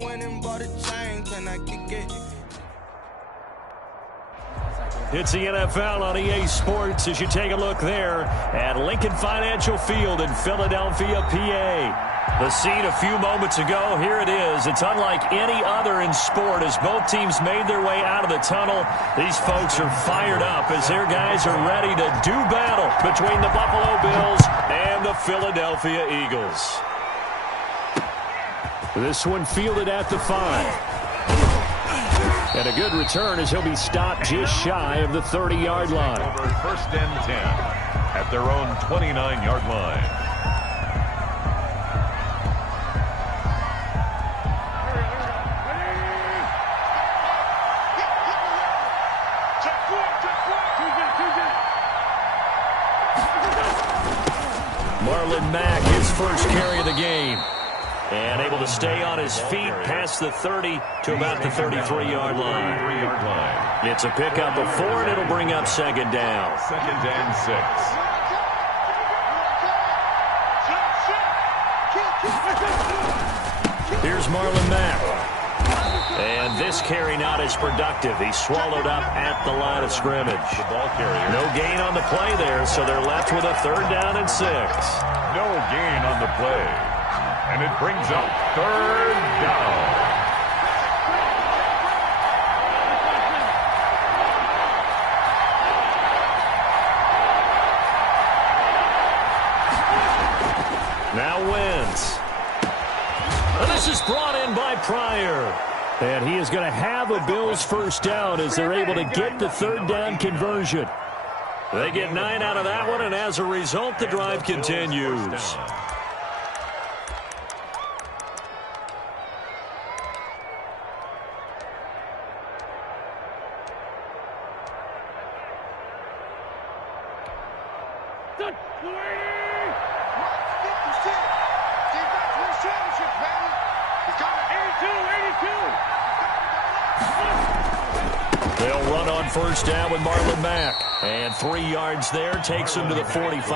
Went and bought a chain, can I kick it? It's the NFL on EA Sports as you take a look there at Lincoln Financial Field in Philadelphia, PA. The scene a few moments ago, here it is. It's unlike any other in sport as both teams made their way out of the tunnel. These folks are fired up as their guys are ready to do battle between the Buffalo Bills and the Philadelphia Eagles. This one fielded at the 5. And a good return as he'll be stopped just shy of the 30-yard line. Over 1st and 10 at their own 29-yard line. Marlon Mack, his first carry of the game. And able to stay on his feet past the 30 to about the 33-yard line. It's a pickup of 4, and it'll bring up 2nd down. 2nd and 6. Here's Marlon Mack. And this carry not as productive. He's swallowed up at the line of scrimmage. The ball carrier. No gain on the play there, so they're left with a 3rd down and 6. No gain on the play. And it brings up 3rd down. Now Wentz. And this is brought in by Pryor. And he is going to have a Bills first down as they're able to get the 3rd down conversion. They get 9 out of that one, and as a result, the drive continues. They'll run on first down with Marlon Mack. And 3 yards there takes him to the 45.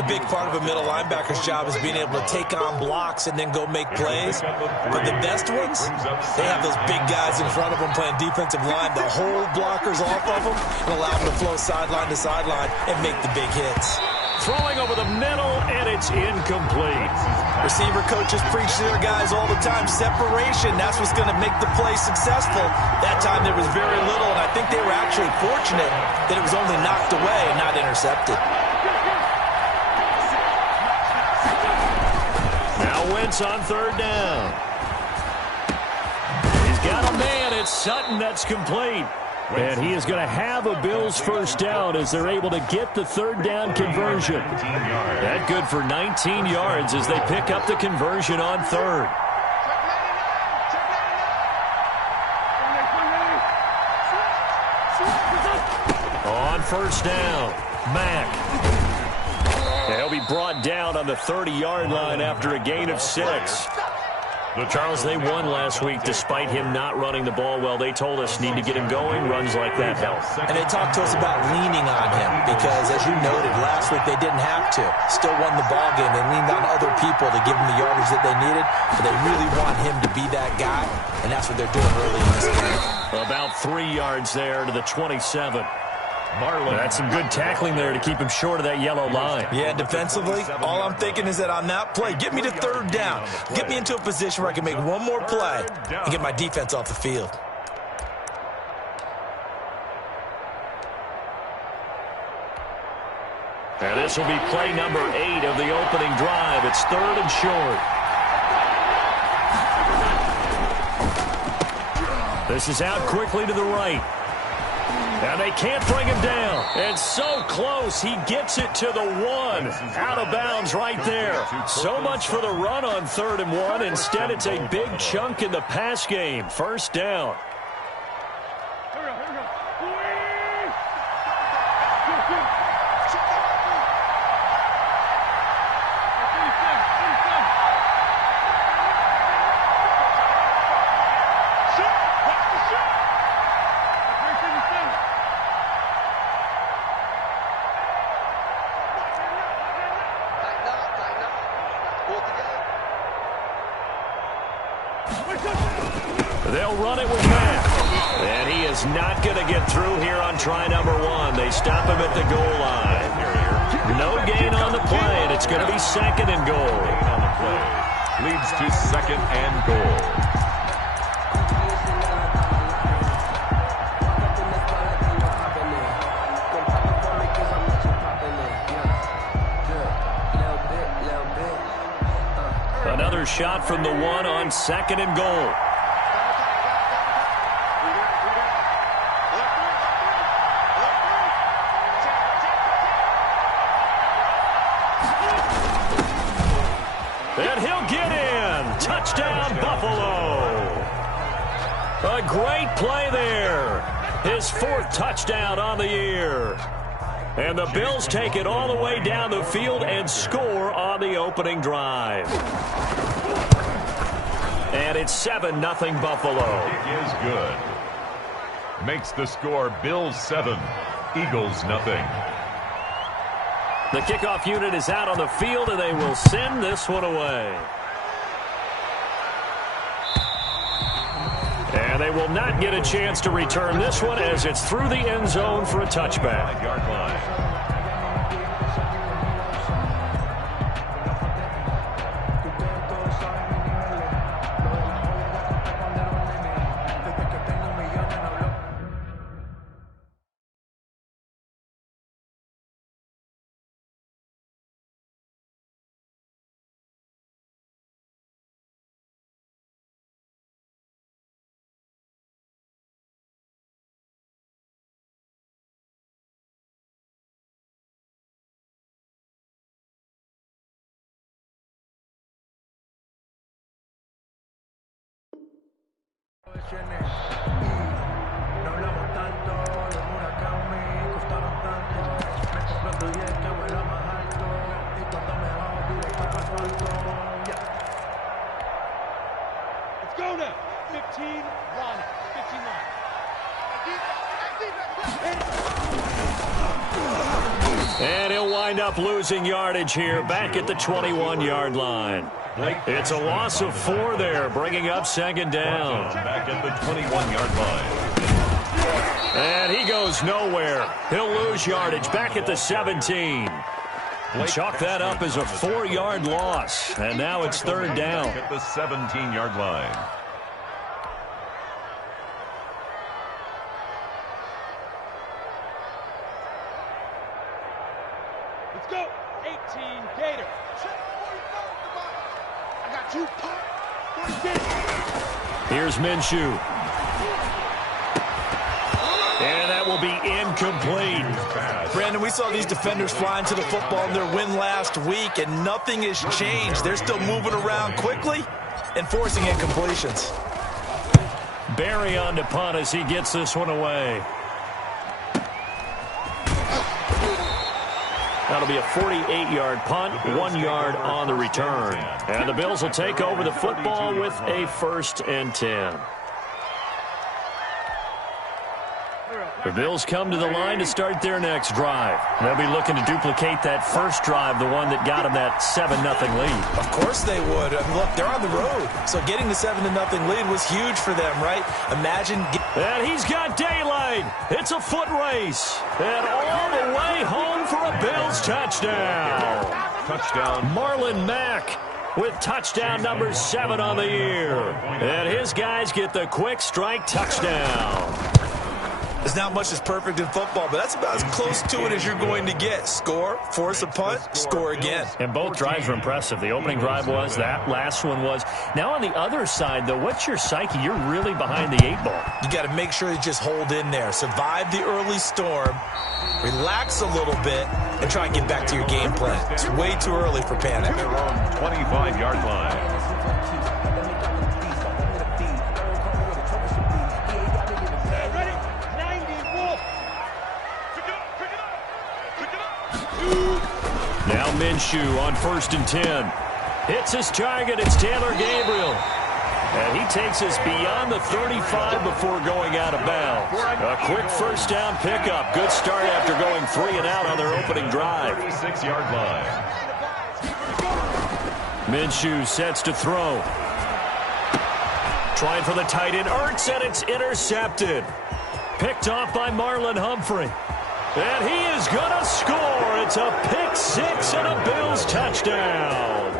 A big part of a middle linebacker's job is being able to take on blocks and then go make plays. But the best ones, they have those big guys in front of them playing defensive line. They'll hold blockers off of them and allow them to flow sideline to sideline and make the big hits. Throwing over the middle, and it's incomplete. Receiver coaches preach to their guys all the time. Separation, that's what's going to make the play successful. That time there was very little, and I think they were actually fortunate that it was only knocked away and not intercepted. Now Wentz on 3rd down. He's got a man. It's Sutton that's complete. And he is going to have a Bills first down as they're able to get the 3rd down conversion. That good for 19 yards as they pick up the conversion on 3rd. On first down, Mack. He'll be brought down on the 30-yard line after a gain of 6. Charles, they won last week despite him not running the ball well. They told us need to get him going. Runs like that help. And they talked to us about leaning on him because, as you noted, last week they didn't have to. Still won the ball game. They leaned on other people to give them the yardage that they needed. But they really want him to be that guy, and that's what they're doing early in this game. About 3 yards there to the 27. Marlon. That's some good tackling there to keep him short of that yellow line. Yeah, defensively, all I'm thinking is that on that play, get me to 3rd down. Get me into a position where I can make one more play and get my defense off the field. And this will be play number 8 of the opening drive. It's 3rd and short. This is out quickly to the right. And they can't bring him down. And so close, he gets it to the 1. Out of bounds right there. So much for the run on 3rd and 1. Instead, it's a big chunk in the pass game. First down. They'll run it with Mack. And he is not going to get through here on try number 1. They stop him at the goal line. No gain on the play, and it's going to be 2nd and goal. Leads to 2nd and goal. Another shot from the 1 on 2nd and goal. And he'll get in. Touchdown, Buffalo. A great play there. His 4th touchdown on the year. And the Bills take it all the way down the field and score on the opening drive. And it's 7-0 Buffalo. Kick is good. Makes the score Bills 7, Eagles nothing. The kickoff unit is out on the field, and they will send this one away. And they will not get a chance to return this one as it's through the end zone for a touchback. Yard line. Let's go now. 15, Ronnie. 15 And he'll wind up losing yardage here back at the 21-yard line. It's a loss of 4 there, bringing up 2nd down. Back at the 21-yard line. And he goes nowhere. He'll lose yardage back at the 17. Chalk that up as a 4-yard loss. And now it's 3rd down. At the 17-yard line. Let's go. 18, Gator. I got 2. Here's Minshew. And that will be incomplete. Brandon, we saw these defenders flying to the football in their win last week, and nothing has changed. They're still moving around quickly and forcing incompletions. Barry on to punt as he gets this one away. That'll be a 48-yard punt, 1 yard on the return. And the Bills will take over the football with a 1st and 10. The Bills come to the line to start their next drive. They'll be looking to duplicate that first drive, the one that got them that 7-0 lead. Of course they would. I mean, look, they're on the road. So getting the 7-0 lead was huge for them, right? Imagine. And he's got daylight. It's a foot race. And all the way home for a Bills touchdown. Touchdown. Marlon Mack with touchdown number 7 on the year. And his guys get the quick strike touchdown. There's not much that's perfect in football, but that's about as close to it as you're going to get. Score, force a punt, score again. And both drives were impressive. The opening drive was, that last one was. Now on the other side, though, what's your psyche? You're really behind the 8 ball. You got to make sure you just hold in there. Survive the early storm, relax a little bit, and try and get back to your game plan. It's way too early for panic. Their own 25-yard line. Now Minshew on 1st and 10. Hits his target. It's Taylor Gabriel. And he takes us beyond the 35 before going out of bounds. A quick 1st down pickup. Good start after going 3 and out on their opening drive. 36-yard line. Minshew sets to throw. Trying for the tight end, Ertz, and it's intercepted. Picked off by Marlon Humphrey. And he is going to score. It's a pick six and a Bills touchdown.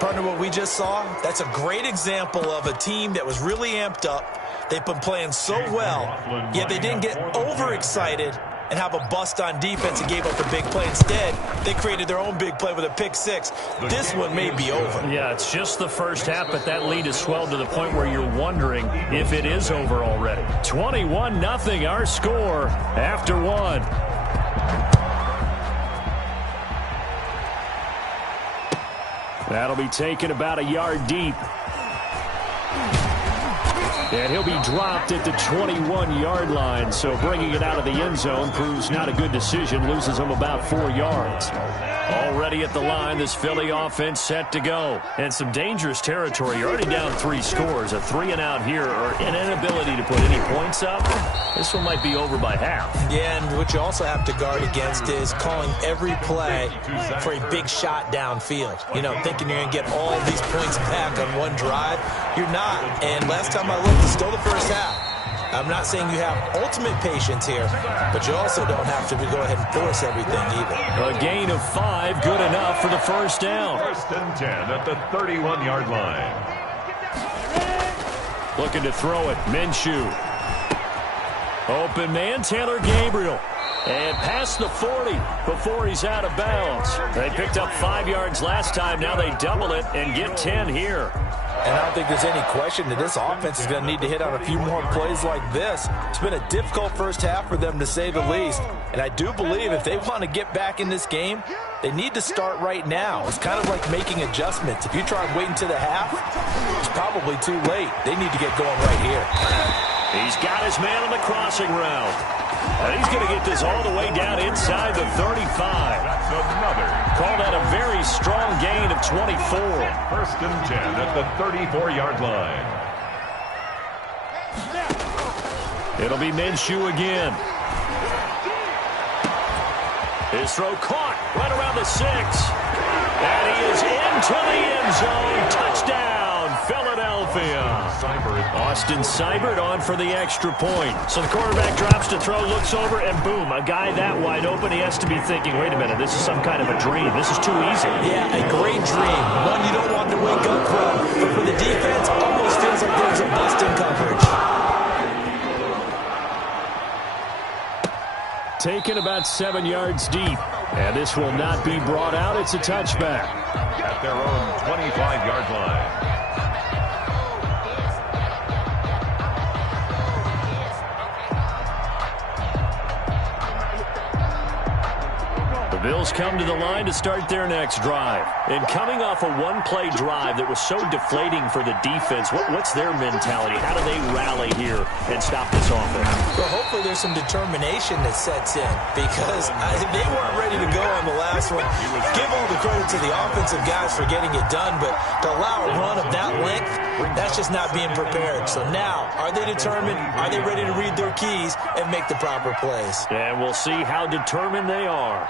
Partner, what we just saw, that's a great example of a team that was really amped up. They've been playing so well, yet they didn't get overexcited and have a bust on defense and gave up the big play. Instead, they created their own big play with a pick six. This one may be over. Yeah, it's just the first half, but that lead has swelled to the point where you're wondering if it is over already. 21-0, our score after one. That'll be taken about a yard deep. And he'll be dropped at the 21-yard line, so bringing it out of the end zone proves not a good decision, loses him about 4 yards. Already at the line, this Philly offense set to go. And some dangerous territory. You're already down 3 scores. A 3-and-out here, or an inability to put any points up. This one might be over by half. Yeah, and what you also have to guard against is calling every play for a big shot downfield. You know, thinking you're going to get all these points back on one drive. You're not. And last time I looked, it's still the first half. I'm not saying you have ultimate patience here, but you also don't have to go ahead and force everything either. A gain of 5, good enough for the first down. 1st and 10 at the 31-yard line. Looking to throw it, Minshew. Open man, Taylor Gabriel. And past the 40 before he's out of bounds. They picked up 5 yards last time. Now they double it and get 10 here. And I don't think there's any question that this offense is going to need to hit on a few more plays like this. It's been a difficult first half for them, to say the least. And I do believe if they want to get back in this game, they need to start right now. It's kind of like making adjustments. If you try and wait until the half, it's probably too late. They need to get going right here. He's got his man on the crossing route. And he's going to get this all the way down inside the 35. That's another. Call that a very strong gain of 24. 1st and 10 at the 34-yard line. It'll be Minshew again. His throw caught right around the 6. And he is into the end zone. Touchdown, Philadelphia. Austin Seibert on for the extra point. So the quarterback drops to throw, looks over, and boom, a guy that wide open. He has to be thinking, wait a minute, this is some kind of a dream. This is too easy. Yeah, a great dream. One you don't want to wake up from. But for the defense, almost feels like there's a bust in coverage. Taken about 7 yards deep. And this will not be brought out. It's a touchback. At their own 25-yard line. The Bills come to the line to start their next drive. And coming off a one-play drive that was so deflating for the defense, what's their mentality? How do they rally here and stop this offense? Well, hopefully there's some determination that sets in, because they weren't ready to go on the last one. Give all the credit to the offensive guys for getting it done, but to allow a run of that length, that's just not being prepared. So now, are they determined? Are they ready to read their keys and make the proper plays? And we'll see how determined they are.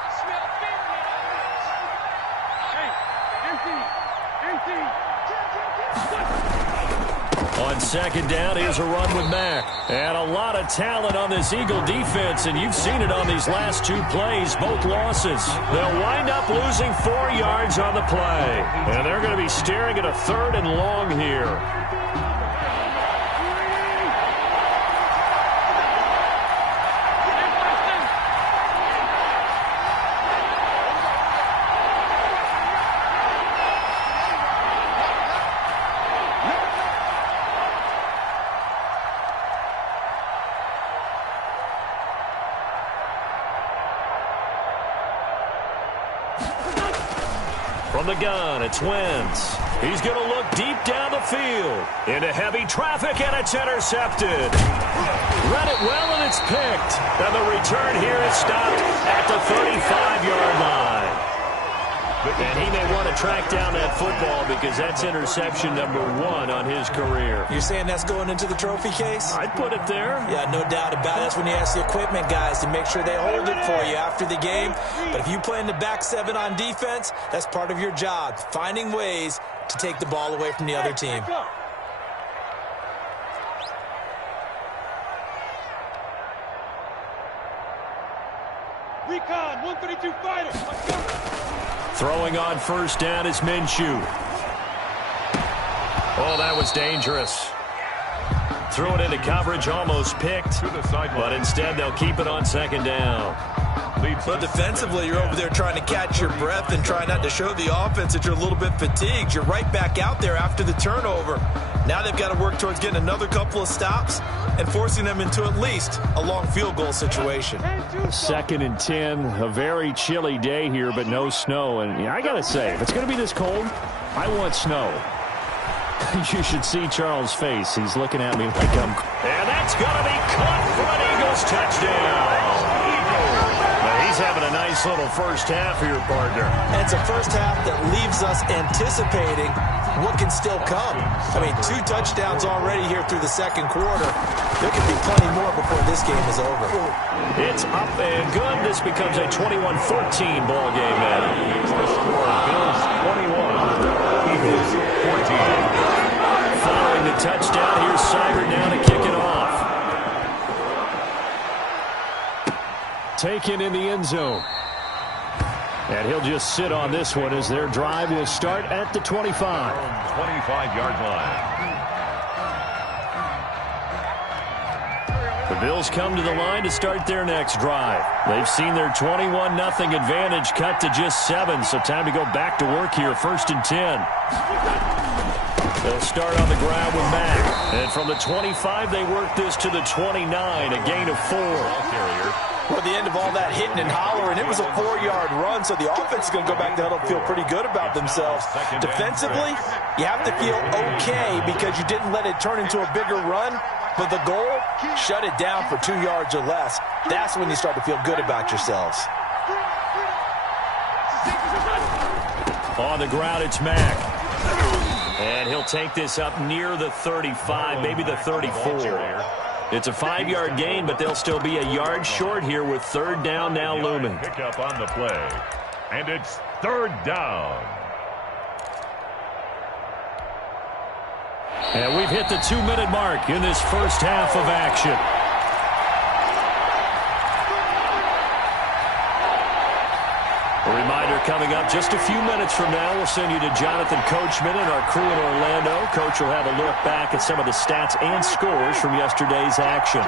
On second down, here's a run with Mack. And a lot of talent on this Eagle defense, and you've seen it on these last 2 plays, both losses. They'll wind up losing 4 yards on the play. And they're going to be staring at a 3rd and long here. From the gun, it's Wentz. He's going to look deep down the field. Into heavy traffic, and it's intercepted. Read it well, and it's picked. And the return here is stopped at the 35-yard line. And he may want to track down that football because that's interception number 1 on his career. You're saying that's going into the trophy case? I'd put it there. Yeah, no doubt about it. That's when you ask the equipment guys to make sure they hold it for you after the game. But if you play in the back 7 on defense, that's part of your job, finding ways to take the ball away from the other team. Recon, 132 fighter. Let's go. Throwing on first down is Minshew. Oh, that was dangerous. Threw it into coverage, almost picked. But instead, they'll keep it on second down. But defensively, you're over there trying to catch your breath and try not to show the offense that you're a little bit fatigued. You're right back out there after the turnover. Now they've got to work towards getting another couple of stops and forcing them into at least a long field goal situation. 2nd and 10, a very chilly day here, but no snow. And I got to say, if it's going to be this cold, I want snow. You should see Charles' face. He's looking at me like I'm... And that's going to be caught for an Eagles touchdown. He's having a nice little first half here, partner. And it's a first half that leaves us anticipating what can still come. I mean, 2 touchdowns already here through the second quarter. There could be plenty more before this game is over. It's up and good. This becomes a 21-14 ball game now. Bills 21, Eagles 14. Following the touchdown, here's Seibert now to kick it off. Taken in the end zone. And he'll just sit on this one as their drive will start at the 25. 25-yard line. The Bills come to the line to start their next drive. They've seen their 21-0 advantage cut to just 7, so time to go back to work here. 1st and 10. They'll start on the ground with Mack. And from the 25, they work this to the 29, a gain of 4. Well, at the end of all that hitting and hollering, it was a 4-yard run, so the offense is going to go back to huddle and feel pretty good about themselves. Defensively, you have to feel okay because you didn't let it turn into a bigger run, but the goal, shut it down for 2 yards or less. That's when you start to feel good about yourselves. On the ground, it's Mack. And he'll take this up near the 35, maybe the 34. It's a 5-yard gain, but they'll still be a yard short here with 3rd down now looming. Pick up on the play, and it's 3rd down. And we've hit the 2-minute mark in this first half of action. A reminder coming up just a few minutes from now. We'll send you to Jonathan Coachman and our crew in Orlando. Coach will have a look back at some of the stats and scores from yesterday's action.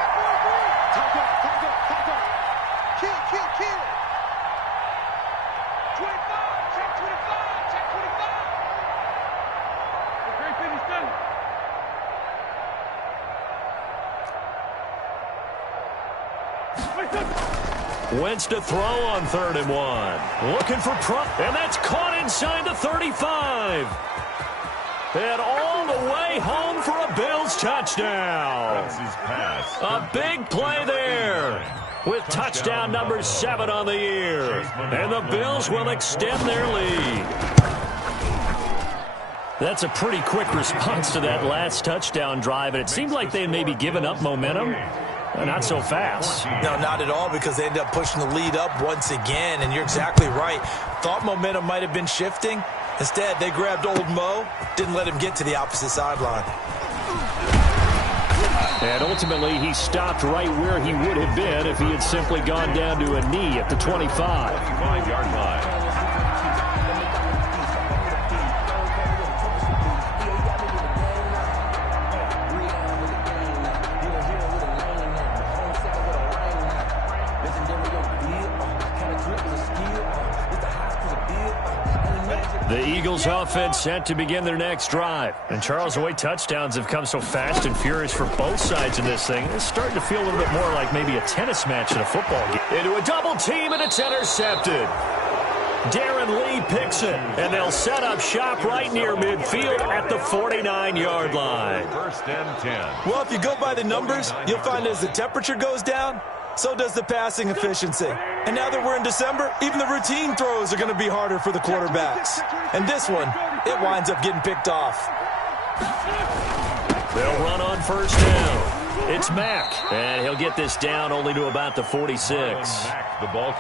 Wentz to throw on 3rd and 1. Looking for and that's caught inside the 35. And all the way home for a Bills touchdown. That's his pass. A big play there with touchdown number 7 on the year. And the Bills will extend their lead. That's a pretty quick response to that last touchdown drive, and it seemed like they had maybe given up momentum. Not so fast. No, not at all, because they ended up pushing the lead up once again, and you're exactly right. Thought momentum might have been shifting. Instead, they grabbed old Mo, didn't let him get to the opposite sideline. And ultimately, he stopped right where he would have been if he had simply gone down to a knee at the 25. 25-yard line. The Eagles offense set to begin their next drive. And Charles, the way touchdowns have come so fast and furious for both sides in this thing, it's starting to feel a little bit more like maybe a tennis match in a football game. Into a double team, and it's intercepted. Darren Lee picks it, and they'll set up shop right near midfield at the 49-yard line. 1st and 10. Well, if you go by the numbers, you'll find as the temperature goes down, So does the passing efficiency. And now that we're in December, even the routine throws are going to be harder for the quarterbacks. And this one, it winds up getting picked off. They'll run on first down. It's Mack, and he'll get this down only to about the 46.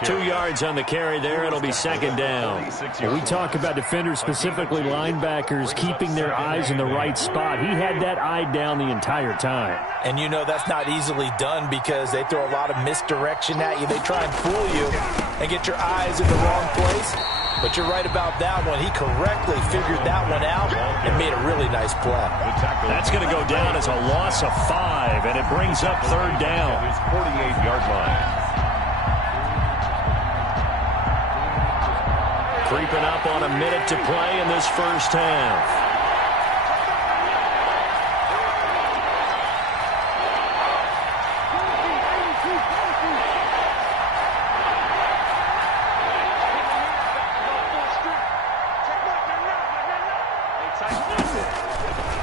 2 yards on the carry there. It'll be second down. We talk about defenders, specifically linebackers, keeping their eyes in the right spot. He had that eye down the entire time. And you know that's not easily done because they throw a lot of misdirection at you. They try and fool you and get your eyes in the wrong place. But you're right about that one. He correctly figured that one out and made a really nice play. That's going to go down as a loss of 5, and it brings up third down. His 48-yard line. Creeping up on a minute to play in this first half.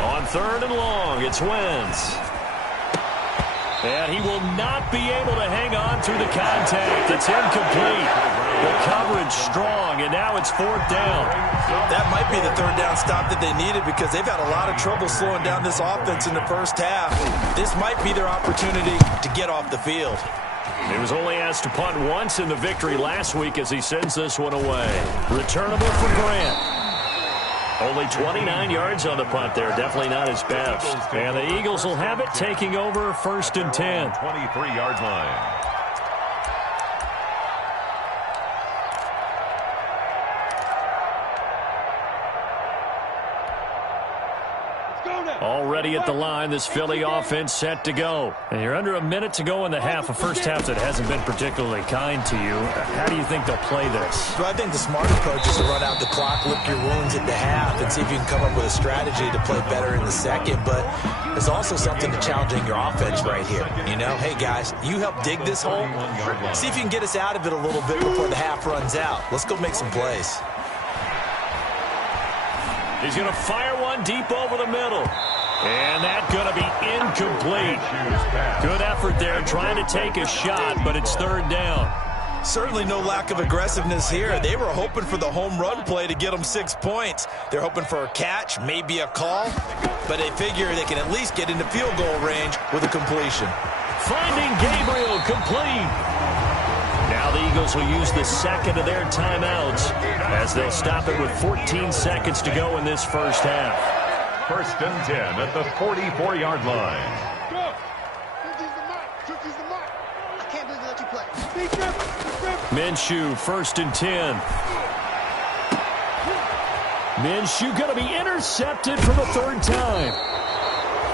On third and long, it's Wentz. And he will not be able to hang on through the contact. It's incomplete. The coverage strong, and now it's fourth down. That might be the third down stop that they needed because they've had a lot of trouble slowing down this offense in the first half. This might be their opportunity to get off the field. He was only asked to punt once in the victory last week as he sends this one away. Returnable for Grant. Only 29 yards on the punt there. Definitely not his best. And the Eagles will have it, taking over first and 10. 23-yard line. Already at the line, this Philly offense set to go. And you're under a minute to go in the half, a first half that hasn't been particularly kind to you. How do you think they'll play this? Well, I think the smart approach is to run out the clock, lick your wounds at the half, and see if you can come up with a strategy to play better in the second. But there's also something to challenging your offense right here. You know, hey, guys, you help dig this hole. See if you can get us out of it a little bit before the half runs out. Let's go make some plays. He's going to fire one deep over the middle. And that's going to be incomplete. Good effort there trying to take a shot, but it's third down. Certainly no lack of aggressiveness here. They were hoping for the home run play to get them 6 points. They're hoping for a catch, maybe a call, but they figure they can at least get into field goal range with a completion. Finding Gabriel complete. Now the Eagles will use the second of their timeouts as they'll stop it with 14 seconds to go in this first half. First and 10 at the 44-yard line. Minshew, first and 10. Minshew going to be intercepted for the third time.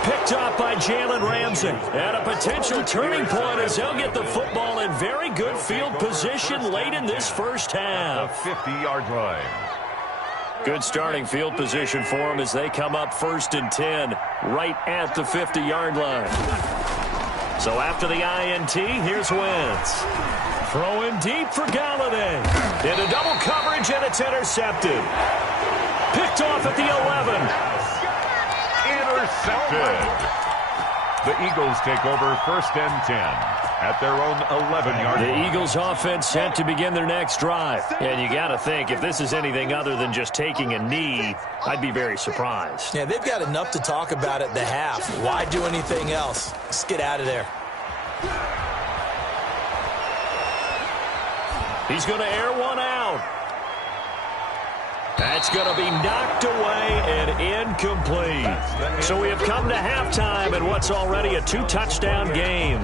Picked off by Jalen Ramsey. And a potential turning point as they'll get the football in very good field position late in this first half. The 50-yard line. Good starting field position for them as they come up first and 10 right at the 50-yard line. So after the INT, here's Wentz. Throwing deep for Galladay. Into double coverage, and it's intercepted. Picked off at the 11. Intercepted. The Eagles take over first and 10 at their own 11-yard line. The Eagles offense set to begin their next drive. And you got to think, if this is anything other than just taking a knee, I'd be very surprised. Yeah, they've got enough to talk about at the half. Why do anything else? Let's get out of there. He's going to air one out. That's going to be knocked away and incomplete. So we have come to halftime in what's already a 2-touchdown game.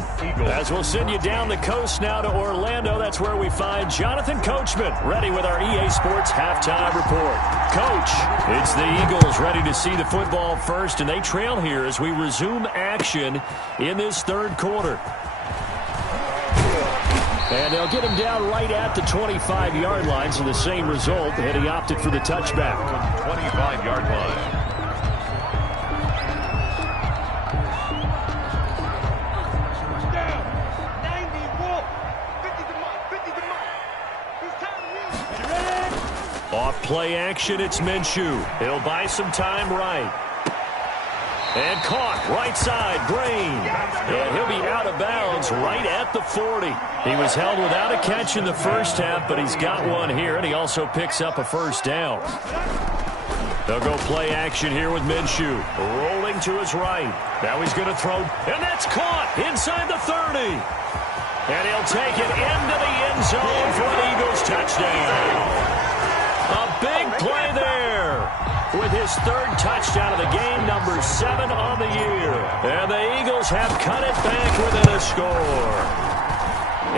As we'll send you down the coast now to Orlando, that's where we find Jonathan Coachman ready with our EA Sports halftime report. Coach, it's the Eagles ready to see the football first, and they trail here as we resume action in this third quarter. And they'll get him down right at the 25-yard line, so the same result, and he opted for the touchback. 25-yard line. Off play action, it's Minshew. He'll buy some time right. And caught right side, Green. And he'll be out of bounds right at the 40. He was held without a catch in the first half, but he's got one here, and he also picks up a first down. They'll go play action here with Minshew. Rolling to his right. Now he's going to throw, and that's caught inside the 30. And he'll take it into the end zone for an Eagles touchdown. A big play there with his third touchdown of the game, number 7 on the year. And the Eagles have cut it back within a score.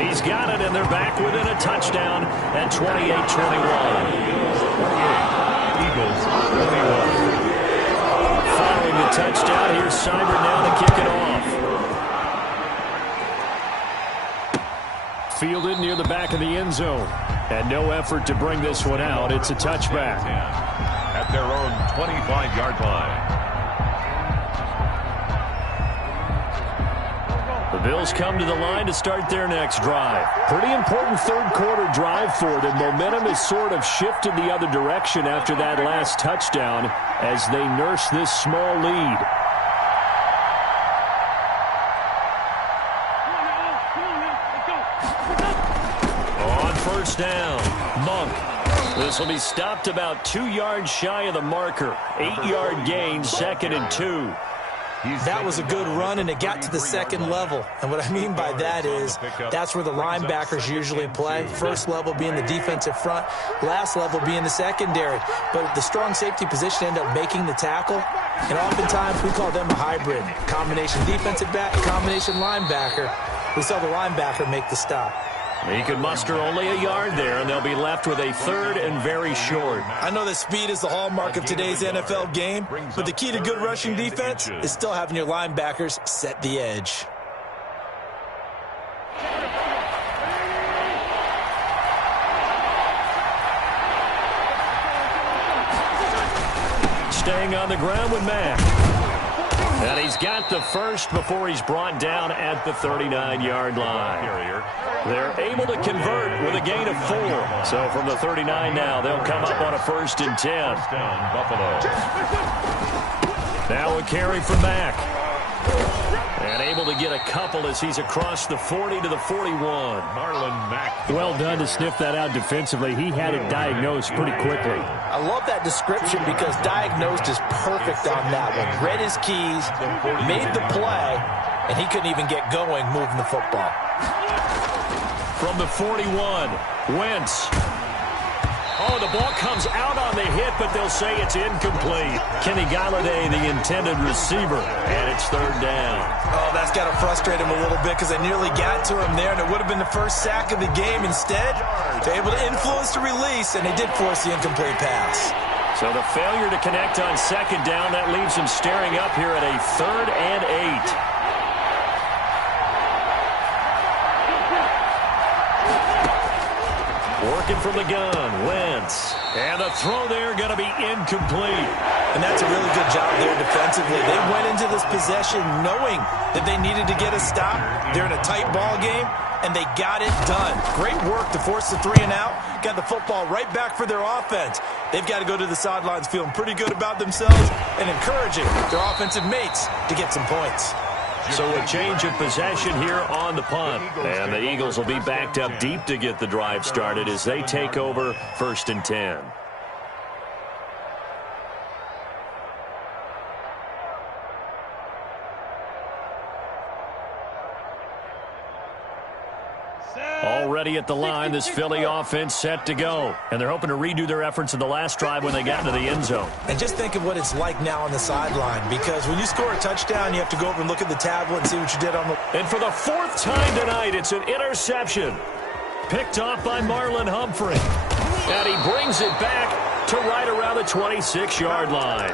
He's got it, and they're back within a touchdown at 28-21. Eagles 21. Following the touchdown, here's Seibert now to kick it off. Fielded near the back of the end zone. And no effort to bring this one out. It's a touchback. At their own 25-yard line. The Bills come to the line to start their next drive. Pretty important third-quarter drive for them. Momentum has sort of shifted the other direction after that last touchdown as they nurse this small lead. On first down, Monk. This will be stopped about 2 yards shy of the marker. 8-yard gain, 2nd and 2. That was a good run, and it got to the second level. And what I mean by that is that's where the linebackers usually play. First level being the defensive front, last level being the secondary. But the strong safety position ended up making the tackle. And oftentimes we call them a hybrid. Combination defensive back, combination linebacker. We saw the linebacker make the stop. He could muster only a yard there, and they'll be left with a third and very short. I know that speed is the hallmark of today's NFL game, but the key to good rushing defense is still having your linebackers set the edge. Staying on the ground with Mack. And he's got the first before he's brought down at the 39-yard line. They're able to convert with a gain of 4. So from the 39 now, they'll come up on a 1st and 10. Now a carry from Mack. And able to get a couple as he's across the 40 to the 41. Marlon Mack. Well done to sniff that out defensively. He had it diagnosed pretty quickly. I love that description because diagnosed is perfect on that one. Read his keys, made the play, and he couldn't even get going moving the football. From the 41, Wentz. Oh, the ball comes out on the hit, but they'll say it's incomplete. Kenny Galladay, the intended receiver, and it's 3rd down. Oh, that's got to frustrate him a little bit because they nearly got to him there, and it would have been the first sack of the game. Instead, they're able to influence the release, and they did force the incomplete pass. So the failure to connect on 2nd down, that leaves him staring up here at a 3rd and 8. Working from the gun, Wentz. And the throw there going to be incomplete. And that's a really good job there defensively. They went into this possession knowing that they needed to get a stop. They're in a tight ball game, and they got it done. Great work to force the 3 and out. Got the football right back for their offense. They've got to go to the sidelines feeling pretty good about themselves and encouraging their offensive mates to get some points. So a change of possession here on the punt. And the Eagles will be backed up deep to get the drive started as they take over 1st and 10. Already at the line, this Philly offense set to go. And they're hoping to redo their efforts in the last drive when they got into the end zone. And just think of what it's like now on the sideline, because when you score a touchdown, you have to go over and look at the tablet and see what you did on the... And for the 4th time tonight, it's an interception. Picked off by Marlon Humphrey. And he brings it back to right around the 26-yard line.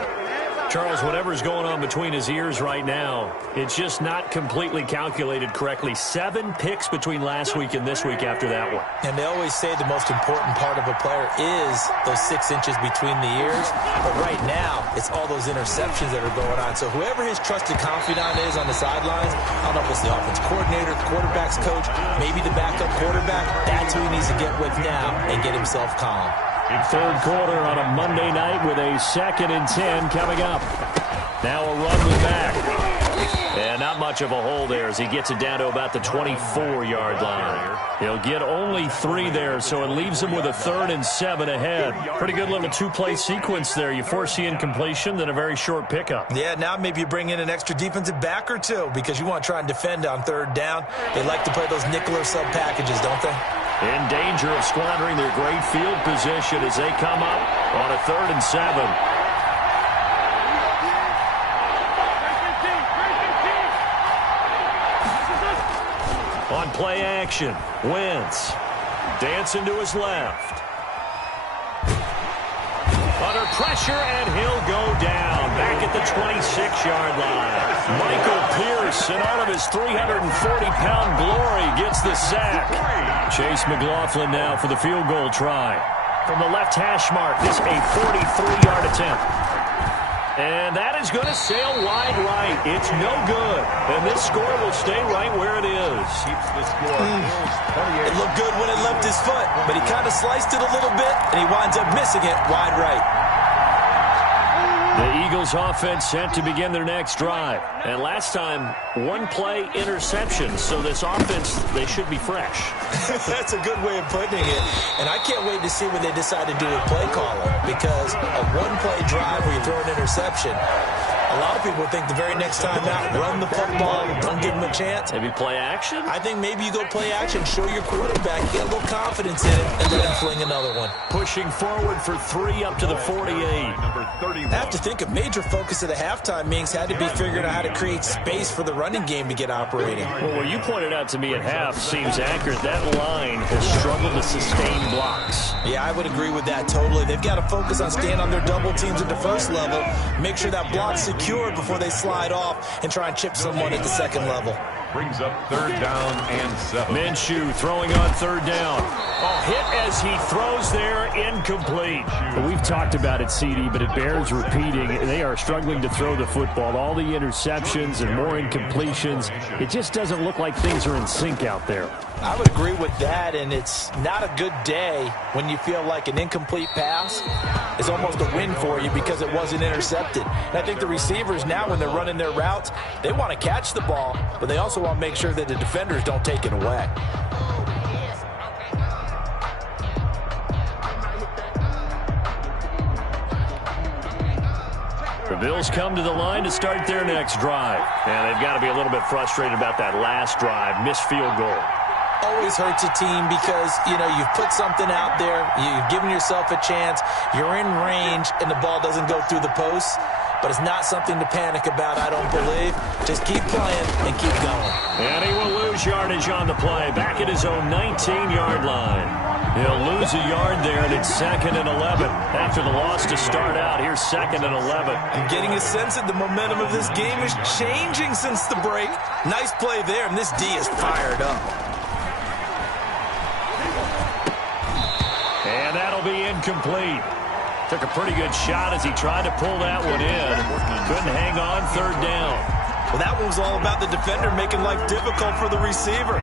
Charles, whatever's going on between his ears right now, it's just not completely calculated correctly. 7 picks between last week and this week after that one. And they always say the most important part of a player is those 6 inches between the ears. But right now, it's all those interceptions that are going on. So whoever his trusted confidant is on the sidelines, I don't know if it's the offense coordinator, quarterback's coach, maybe the backup quarterback, that's who he needs to get with now and get himself calm. 3rd quarter on a Monday night with a 2nd and 10 coming up. Now a run with Mack. And not much of a hole there as he gets it down to about the 24-yard line. He'll get only 3 there, so it leaves him with a 3rd and 7 ahead. Pretty good little 2-play sequence there. You force the incompletion, then a very short pickup. Yeah, now maybe you bring in an extra defensive back or two because you want to try and defend on 3rd down. They like to play those nickel or sub packages, don't they? In danger of squandering their great field position as they come up on a 3rd and 7. On play action, Wentz dancing to his left. Under pressure, and he'll go down back at the 26-yard line. Michael Pierce, in all of his 340-pound glory, gets the sack. Chase McLaughlin now for the field goal try. From the left hash mark, this a 43-yard attempt. And that is going to sail wide right. It's no good. And this score will stay right where it is. Keeps the score. It looked good when it left his foot, but he kind of sliced it a little bit, and he winds up missing it wide right. The Eagles offense set to begin their next drive. And last time, 1-play interception. So this offense, they should be fresh. That's a good way of putting it. And I can't wait to see what they decide to do with play calling, because a 1-play drive where you throw an interception, a lot of people think the very next time out, run the football, don't give them a chance. Maybe play action? I think maybe you go play action, show your quarterback, get a little confidence in it, and let him fling another one. Pushing forward for 3 up to the 48. Number 31. I have to think a major focus of the halftime meetings had to be figuring out how to create space for the running game to get operating. Well, what you pointed out to me at half seems accurate. That line has struggled to sustain blocks. Yeah, I would agree with that totally. They've got to focus on staying on their double teams at the first level, make sure that block's secured before they slide off and try and chip someone at the second level. Brings up 3rd down and 7. Minshew throwing on 3rd down. A hit as he throws there, incomplete. Well, we've talked about it, CD, but it bears repeating. They are struggling to throw the football. All the interceptions and more incompletions. It just doesn't look like things are in sync out there. I would agree with that, and it's not a good day when you feel like an incomplete pass is almost a win for you because it wasn't intercepted. And I think the receivers now, when they're running their routes, they want to catch the ball, but they also want to make sure that the defenders don't take it away. The Bills come to the line to start their next drive. And they've got to be a little bit frustrated about that last drive, missed field goal. Always hurts a team because, you know, you've put something out there, you've given yourself a chance, you're in range, and the ball doesn't go through the posts. But it's not something to panic about, I don't believe. Just keep playing and keep going. And he will lose yardage on the play, back at his own 19-yard line. He'll lose a yard there, and it's 2nd and 11. After the loss to start out, here's 2nd and 11. I'm getting a sense that the momentum of this game is changing since the break. Nice play there, and this D is fired up. And that'll be incomplete. Took a pretty good shot as he tried to pull that one in. Couldn't hang on 3rd down. Well, that one was all about the defender making life difficult for the receiver.